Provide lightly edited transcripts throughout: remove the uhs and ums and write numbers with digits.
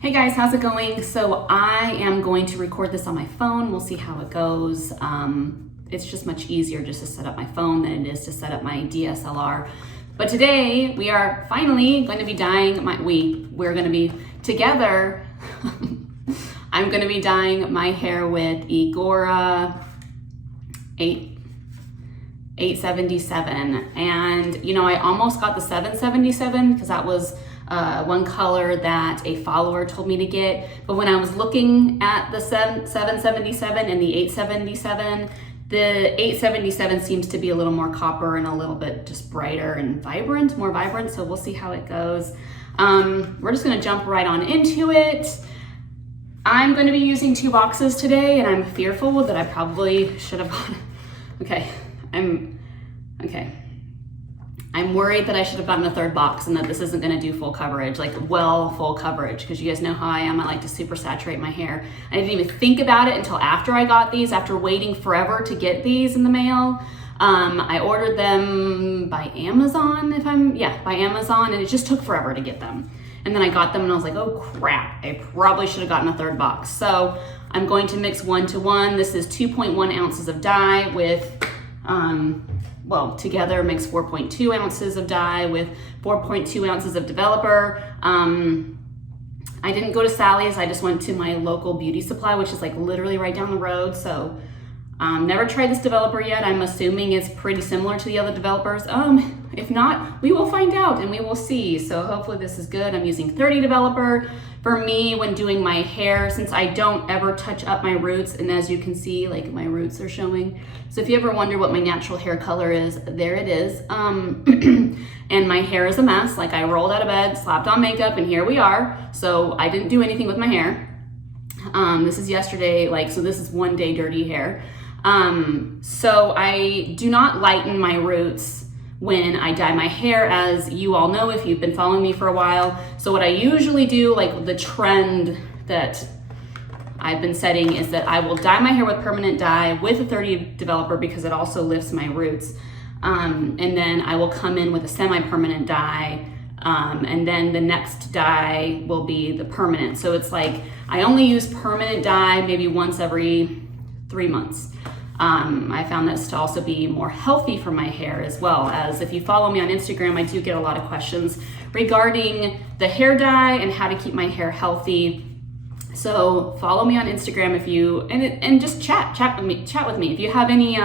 Hey guys, how's it going? So I am going to record this on my phone. We'll see how it goes. It's just much easier just to set up my phone than it is to set up my DSLR. But today we are finally going to be dyeing we're going to be together. I'm going to be dyeing my hair with Igora 877. And you know, I almost got the 777 because that was one color that a follower told me to get. But when I was looking at the 777 and the 877, the 877 seems to be a little more copper and a little bit just brighter and more vibrant. So we'll see how it goes. We're just gonna jump right on into it. I'm gonna be using 2 boxes today, and I'm fearful that I probably should have gone. I'm worried that I should have gotten a 3rd box and that this isn't gonna do full coverage, like full coverage, because you guys know how I am. I like to super saturate my hair. I didn't even think about it until after I got these, after waiting forever to get these in the mail. I ordered them by Amazon, by Amazon, and it just took forever to get them. And then I got them and I was like, oh crap, I probably should have gotten a 3rd box. So I'm going to mix 1 to 1. This is 2.1 ounces of dye with, together mix 4.2 ounces of dye with 4.2 ounces of developer. I didn't go to Sally's, I just went to my local beauty supply, which is like literally right down the road. So never tried this developer yet. I'm assuming it's pretty similar to the other developers. If not, we will find out and we will see. So hopefully this is good. I'm using 30 developer. For me, when doing my hair, since I don't ever touch up my roots, and as you can see, like my roots are showing. So if you ever wonder what my natural hair color is, there it is. And my hair is a mess. Like I rolled out of bed, slapped on makeup, and here we are. So I didn't do anything with my hair. This is yesterday, so this is 1 day dirty hair. So I do not lighten my roots when I dye my hair, as you all know if you've been following me for a while. So what I usually do, like the trend that I've been setting, is that I will dye my hair with permanent dye with a 30 developer because it also lifts my roots. And then I will come in with a semi-permanent dye, and then the next dye will be the permanent. So it's like I only use permanent dye maybe once every 3 months. I found this to also be more healthy for my hair, as well as if you follow me on Instagram, I do get a lot of questions regarding the hair dye and how to keep my hair healthy. So follow me on Instagram if you, and just chat with me. If you have any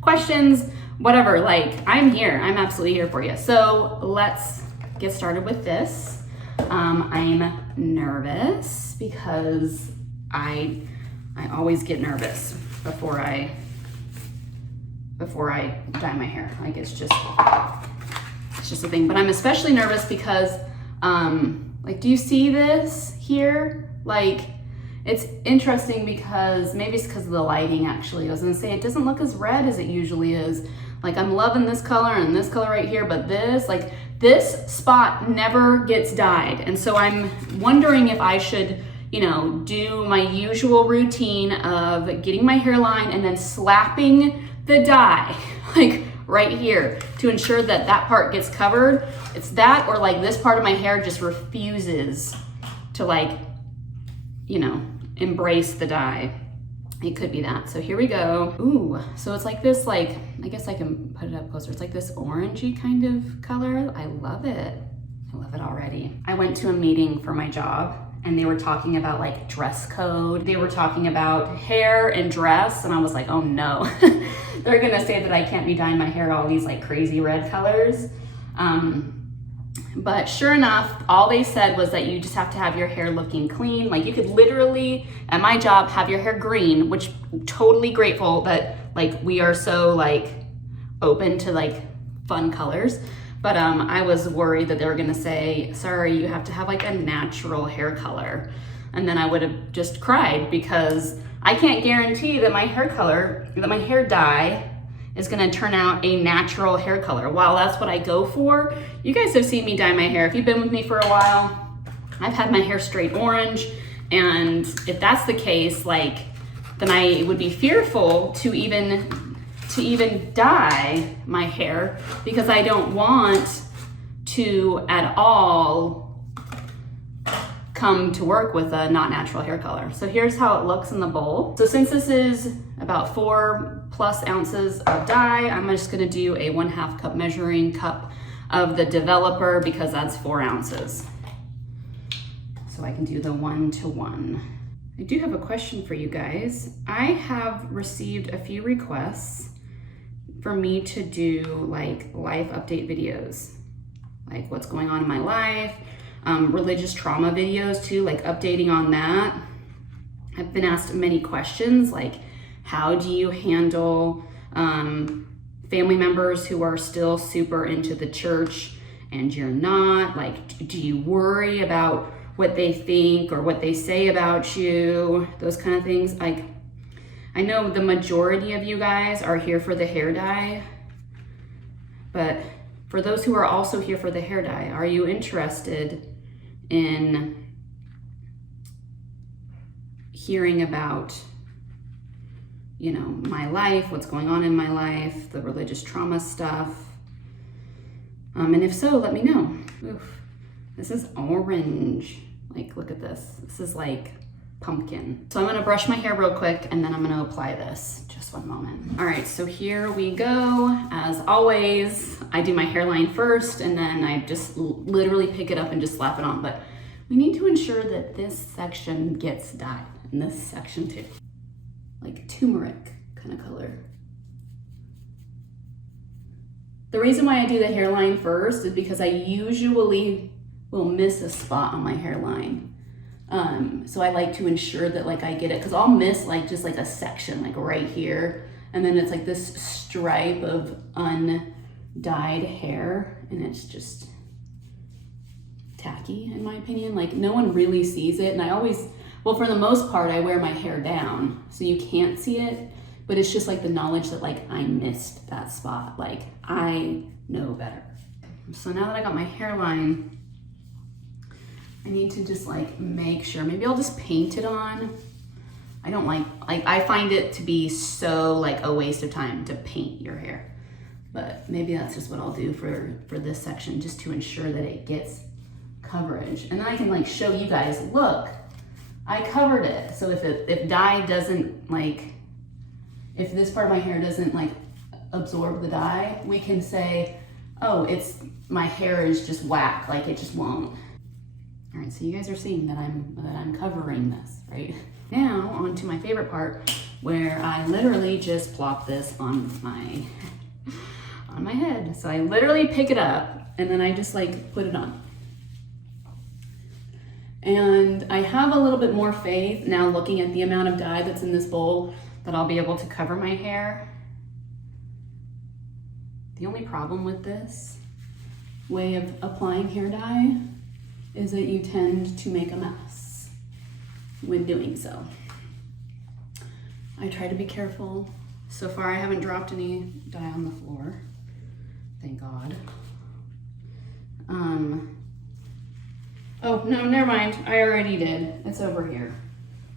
questions, whatever, I'm here. I'm absolutely here for you. So let's get started with this. I'm nervous because I always get nervous before I dye my hair. It's just a thing. But I'm especially nervous because, do you see this here? It's interesting because, maybe it's because of the lighting actually. I was gonna say, it doesn't look as red as it usually is. I'm loving this color and this color right here, but this spot never gets dyed. And so I'm wondering if I should, do my usual routine of getting my hairline and then slapping the dye, right here, to ensure that that part gets covered. It's that, or this part of my hair just refuses to embrace the dye. It could be that. So here we go. Ooh, so it's like this, I guess I can put it up closer. It's like this orangey kind of color. I love it. I love it already. I went to a meeting for my job, and they were talking about dress code. They were talking about hair and dress, and I was like, oh no. They're gonna say that I can't be dyeing my hair all these crazy red colors. But sure enough, all they said was that you just have to have your hair looking clean. You could literally, at my job, have your hair green, which totally grateful that we are so open to fun colors. But I was worried that they were gonna say, sorry, you have to have a natural hair color. And then I would have just cried, because I can't guarantee that my hair dye is gonna turn out a natural hair color. While that's what I go for, you guys have seen me dye my hair. If you've been with me for a while, I've had my hair straight orange. And if that's the case, then I would be fearful to even dye my hair, because I don't want to at all come to work with a not natural hair color. So here's how it looks in the bowl. So since this is about 4+ ounces of dye, I'm just gonna do a 1/2 cup measuring cup of the developer because that's 4 ounces. So I can do the 1-to-1. I do have a question for you guys. I have received a few requests for me to do like life update videos, like what's going on in my life, religious trauma videos too, like updating on that. I've been asked many questions like, how do you handle family members who are still super into the church and you're not? Like, do you worry about what they think or what they say about you? Those kind of things. Like, I know the majority of you guys are here for the hair dye, but for those who are also here for the hair dye, are you interested in hearing about, you know, my life, what's going on in my life, the religious trauma stuff? And if so, let me know. Oof, this is orange. Like, look at this. This is like pumpkin. So I'm gonna brush my hair real quick and then I'm gonna apply this. Just one moment. All right, so here we go. As always, I do my hairline first and then I just literally pick it up and just slap it on. But we need to ensure that this section gets dyed and this section too. Like turmeric kind of color. The reason why I do the hairline first is because I usually will miss a spot on my hairline. So I like to ensure that like I get it, because I'll miss like just like a section like right here, and then it's like this stripe of undyed hair and it's just tacky in my opinion. Like no one really sees it, and I always, well, for the most part I wear my hair down so you can't see it, but it's just like the knowledge that like I missed that spot. Like I know better. So now that I got my hairline, I need to just like make sure, maybe I'll just paint it on. I don't like I find it to be so like a waste of time to paint your hair, but maybe that's just what I'll do for this section, just to ensure that it gets coverage. And then I can like show you guys, look, I covered it. So if dye doesn't like, if this part of my hair doesn't like absorb the dye, we can say, oh, it's, my hair is just whack, like it just won't. All right, so you guys are seeing that I'm covering this, right? Now on to my favorite part, where I literally just plop this on my head. So I literally pick it up and then I just like put it on. And I have a little bit more faith now looking at the amount of dye that's in this bowl that I'll be able to cover my hair. The only problem with this way of applying hair dye is that you tend to make a mess when doing so. I try to be careful. So far I haven't dropped any dye on the floor, thank God. Oh no, never mind, I already did. It's over here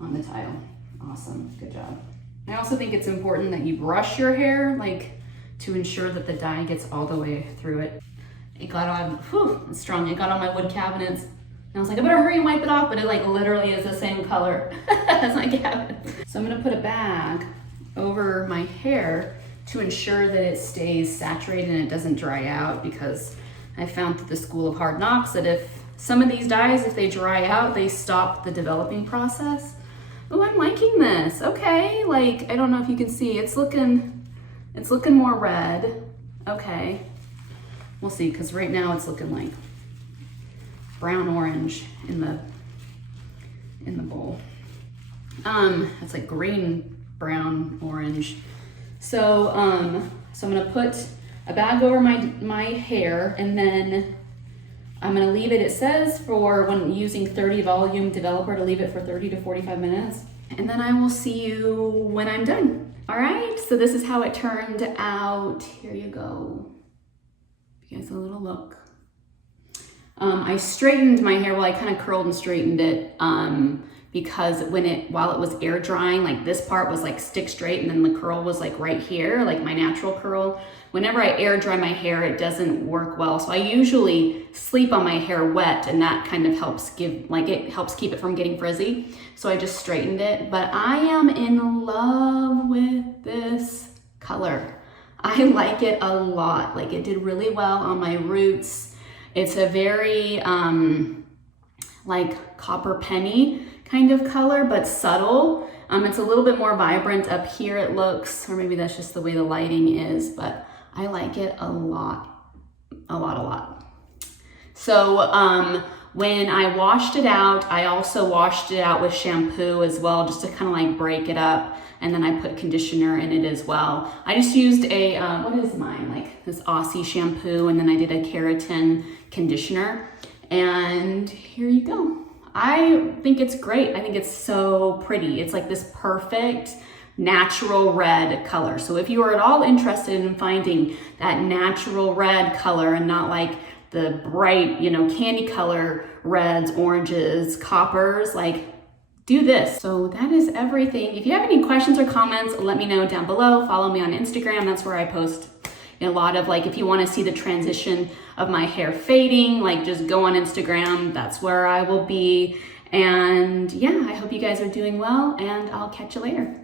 on the tile. Awesome, good job. I also think it's important that you brush your hair, like to ensure that the dye gets all the way through it. It got on, whew, it's strong. It got on my wood cabinets. And I was like, I better hurry and wipe it off, but it like literally is the same color as my cabinet. So I'm gonna put a bag over my hair to ensure that it stays saturated and it doesn't dry out, because I found through the School of Hard Knocks that if some of these dyes, if they dry out, they stop the developing process. Oh, I'm liking this. Okay, like, I don't know if you can see, it's looking more red. Okay. We'll see, because right now it's looking like brown orange in the bowl. It's like green, brown, orange. So I'm gonna put a bag over my hair, and then I'm gonna leave it. It says for when using 30 volume developer to leave it for 30 to 45 minutes, and then I will see you when I'm done. All right, so this is how it turned out. Here you go. You guys a little look. I straightened my hair, well, I kind of curled and straightened it because while it was air drying, like this part was like stick straight and then the curl was like right here, like my natural curl. Whenever I air dry my hair, it doesn't work well. So I usually sleep on my hair wet, and that kind of helps it helps keep it from getting frizzy. So I just straightened it, but I am in love with this color. I like it a lot. Like, it did really well on my roots. It's a very like copper penny kind of color, but subtle. It's a little bit more vibrant up here, it looks, or maybe that's just the way the lighting is, but I like it a lot, a lot, a lot. So when I washed it out, I also washed it out with shampoo as well, just to kind of like break it up. And then I put conditioner in it as well. I just used a, what is mine? Like this Aussie shampoo, and then I did a keratin conditioner. And here you go. I think it's great. I think it's so pretty. It's like this perfect natural red color. So if you are at all interested in finding that natural red color and not like the bright, candy color reds, oranges, coppers, like, do this. So that is everything. If you have any questions or comments, let me know down below. Follow me on Instagram. That's where I post a lot of, like, if you want to see the transition of my hair fading, like, just go on Instagram. That's where I will be. And yeah, I hope you guys are doing well, and I'll catch you later.